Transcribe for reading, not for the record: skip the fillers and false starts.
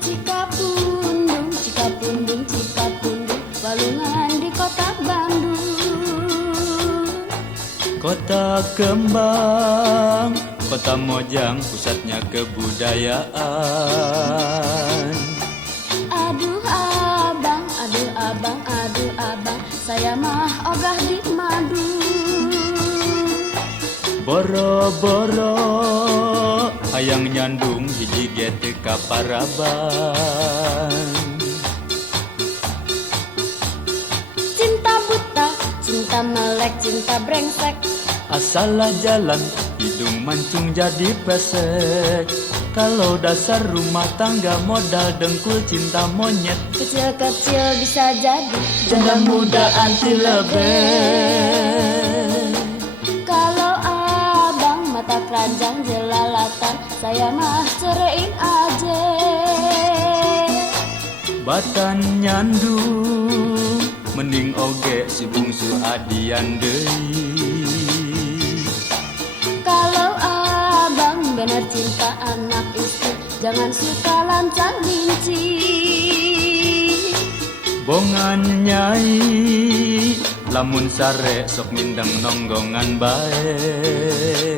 Cikapundung, balungan di kota Bandung. Kota kembang, kota mojang, pusatnya kebudayaan. Aduh abang, saya mah ogah di madu. Boro-boro, hayang nyandung hiji gete ka Paraban. Cinta buta, cinta melek, cinta brengsek. Asalah jalan, hidung mancung jadi pesek. Kalau dasar rumah tangga modal dengkul cinta monyet. Kecil-kecil bisa jadi Janda muda anti lebih. Kalau abang mata keranjang jelalatan, saya mah ceraiin aja. Batan nyandu, mending oge si bungsu adian deui. Kalau abang bener cinta anak istri, jangan suka lancang linci. Bongan nyai, lamun sare sok mindeng nonggongan bae.